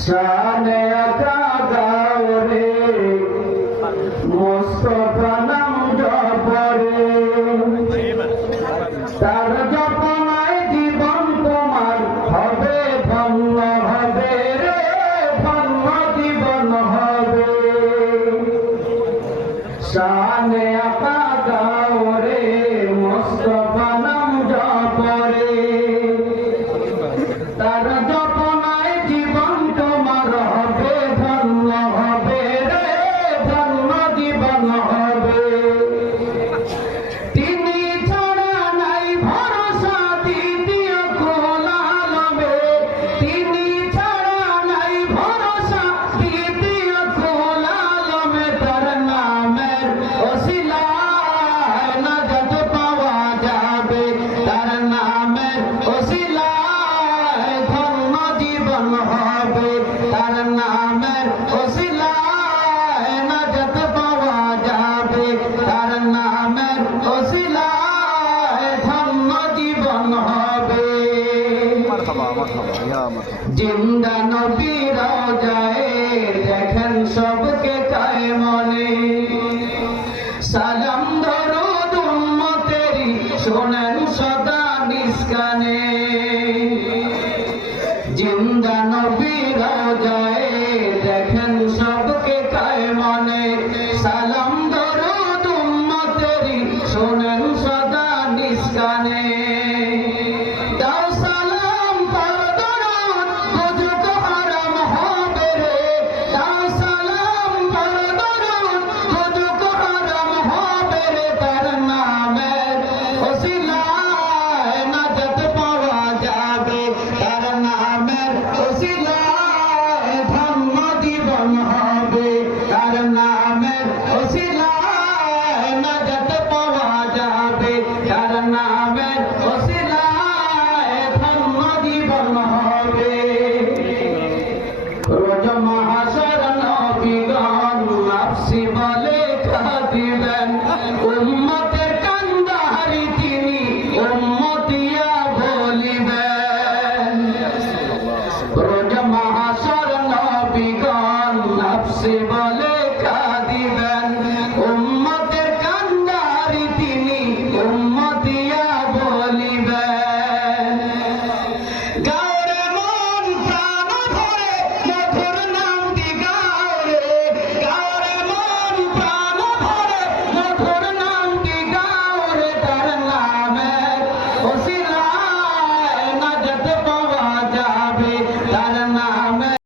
শানে আকা গাওরে মুস্তাফা নাম জপরে তার জপনায় জীবন তোমার হবে ধন্য হবে রে ধন্য জীবন হবে শানে আকা গাওরে মুস্তাফা নাম জপরে তার জপনায় জীবন তোমার হবে ধন্য হবে রে ধন্য জীবন হবে তিনি ছাড়া নাই ভরসা দ্বিতীয় কুল আলমে তিনি ছাড়া নাই ভরসা দ্বিতীয় কুল আলমে তার নামের ওসিলায় নাজাত পাওয়া যাবে তার নামের ওসিলায় ধন্য জীবন হবে তার নামের ওসিলায় নাজাত পাওয়া যাবে তার নামের ওসিলায় ধন্য জীবন হবে জিন্দা নবী রওজায়